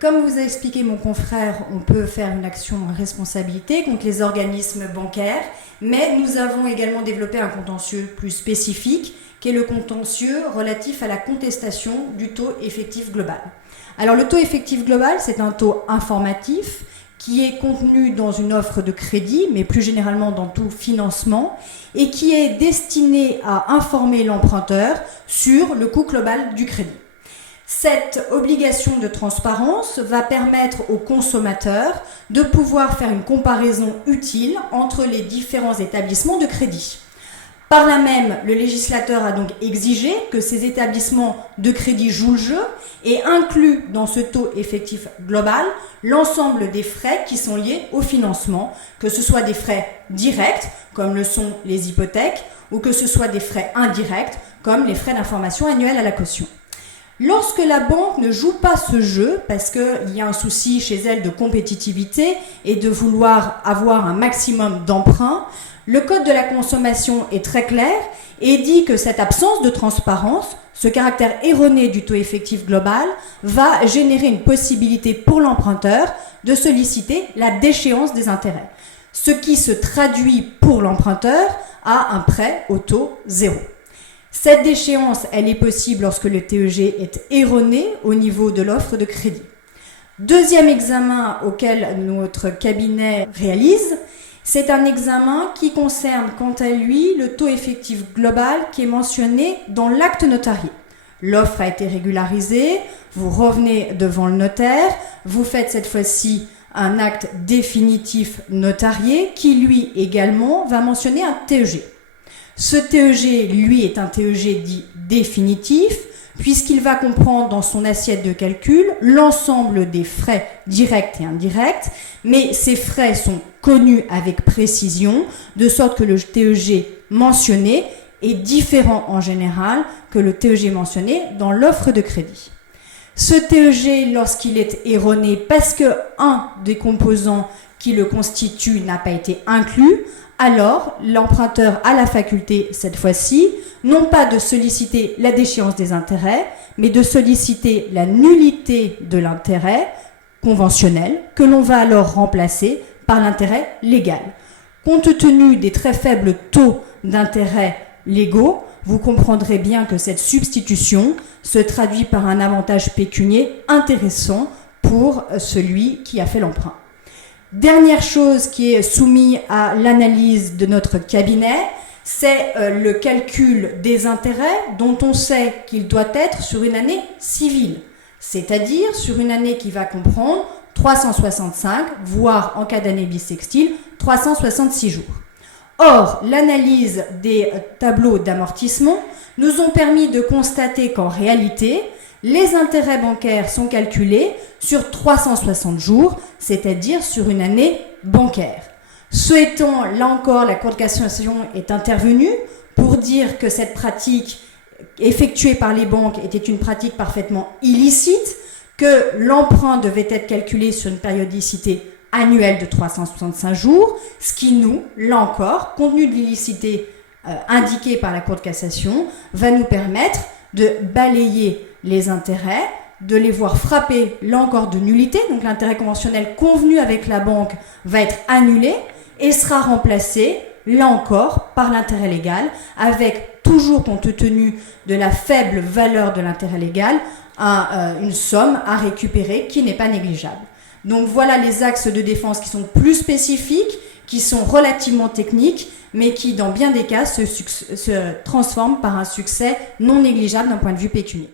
comme vous a expliqué mon confrère, on peut faire une action en responsabilité contre les organismes bancaires, mais nous avons également développé un contentieux plus spécifique, qui est le contentieux relatif à la contestation du taux effectif global. Alors le taux effectif global, c'est un taux informatif qui est contenu dans une offre de crédit, mais plus généralement dans tout financement, et qui est destiné à informer l'emprunteur sur le coût global du crédit. Cette obligation de transparence va permettre aux consommateurs de pouvoir faire une comparaison utile entre les différents établissements de crédit. Par là même, le législateur a donc exigé que ces établissements de crédit jouent le jeu et incluent dans ce taux effectif global l'ensemble des frais qui sont liés au financement, que ce soit des frais directs, comme le sont les hypothèques, ou que ce soit des frais indirects, comme les frais d'information annuels à la caution. Lorsque la banque ne joue pas ce jeu, parce qu'il y a un souci chez elle de compétitivité et de vouloir avoir un maximum d'emprunts, le Code de la consommation est très clair et dit que cette absence de transparence, ce caractère erroné du taux effectif global, va générer une possibilité pour l'emprunteur de solliciter la déchéance des intérêts, ce qui se traduit pour l'emprunteur à un prêt au taux zéro. Cette déchéance, elle est possible lorsque le TEG est erroné au niveau de l'offre de crédit. Deuxième examen auquel notre cabinet réalise, c'est un examen qui concerne quant à lui le taux effectif global qui est mentionné dans l'acte notarié. L'offre a été régularisée, vous revenez devant le notaire, vous faites cette fois-ci un acte définitif notarié qui lui également va mentionner un TEG. Ce TEG, lui, est un TEG dit définitif, puisqu'il va comprendre dans son assiette de calcul l'ensemble des frais directs et indirects, mais ces frais sont connus avec précision, de sorte que le TEG mentionné est différent en général que le TEG mentionné dans l'offre de crédit. Ce TEG, lorsqu'il est erroné parce que un des composants qui le constitue n'a pas été inclus, alors l'emprunteur a la faculté, cette fois-ci, non pas de solliciter la déchéance des intérêts, mais de solliciter la nullité de l'intérêt conventionnel, que l'on va alors remplacer par l'intérêt légal. Compte tenu des très faibles taux d'intérêt légaux, vous comprendrez bien que cette substitution se traduit par un avantage pécunier intéressant pour celui qui a fait l'emprunt. Dernière chose qui est soumise à l'analyse de notre cabinet, c'est le calcul des intérêts dont on sait qu'il doit être sur une année civile, c'est-à-dire sur une année qui va comprendre 365, voire en cas d'année bissextile, 366 jours. Or, l'analyse des tableaux d'amortissement nous ont permis de constater qu'en réalité, les intérêts bancaires sont calculés sur 360 jours, c'est-à-dire sur une année bancaire. Ce étant, là encore, la Cour de cassation est intervenue pour dire que cette pratique effectuée par les banques était une pratique parfaitement illicite, que l'emprunt devait être calculé sur une périodicité annuelle de 365 jours, ce qui nous, là encore, compte tenu de l'illicité indiquée par la Cour de cassation, va nous permettre de balayer les intérêts, de les voir frapper là encore de nullité, donc l'intérêt conventionnel convenu avec la banque va être annulé et sera remplacé là encore par l'intérêt légal, avec toujours compte tenu de la faible valeur de l'intérêt légal, une somme à récupérer qui n'est pas négligeable. Donc voilà les axes de défense qui sont plus spécifiques, qui sont relativement techniques, mais qui dans bien des cas se transforment par un succès non négligeable d'un point de vue pécuniaire.